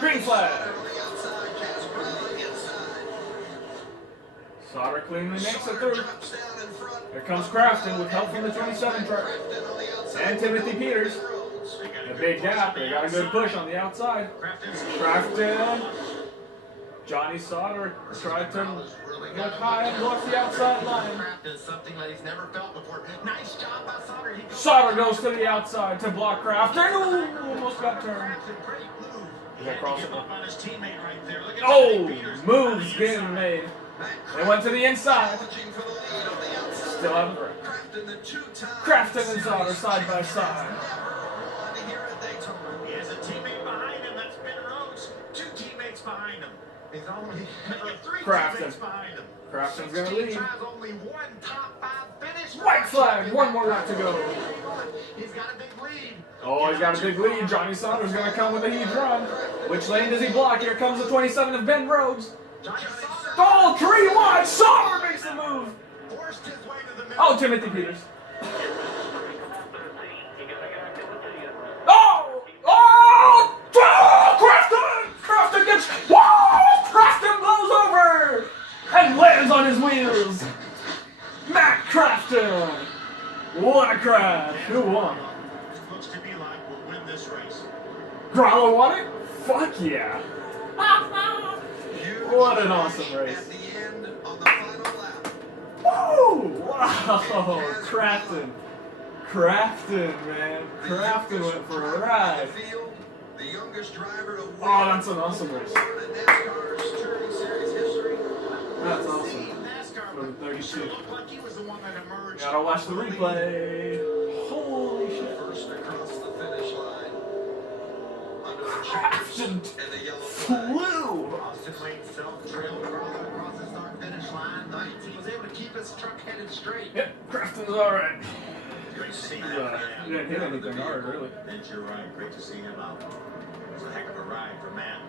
Green flag. Sauter cleanly makes it through. Here comes Crafton with help from the 27 truck. And Timothy Peters. A big gap. They got a good push on the outside. Crafton. Johnny Sauter tried to look high and block the outside line. Sauter goes to the outside to block Crafton. Ooh, almost got turned. Oh, moves getting made. They went to the inside. Still haven't wrecked. Crafton and Sauter side by side. He has a teammate behind him. That's Ben Rhodes. 2 teammates behind him. He's only 3 teammates behind him. Crafton's gonna lead. Only one top 5 finish. White flag. One more lap to go. He's got a big lead. Oh, he's got a big lead. Johnny Sauter's gonna come with a huge run. Which lane does he block? Here comes the 27 of Ben Rhodes. Oh, 3 wide. Sauter makes the move. Oh, Timothy Peters. Oh! Oh! Oh! Crafton gets... Whoa! Crafton blows over! And lands on his wheels! Matt Crafton! What a crash! Who won? Looks to be like we'll win this race. Grala won it? Fuck yeah! What an awesome race. Woo! Wow! Crafton. Crafton, man. Crafton went for a ride. Oh, that's an awesome race. That's awesome. For the 32. Gotta watch the replay. Holy shit. Crafton flew. Yep, Crafton's alright. Great to see him. He didn't hit anything hard, really. You're right. Great to see him out. It was a heck of a ride for Matt.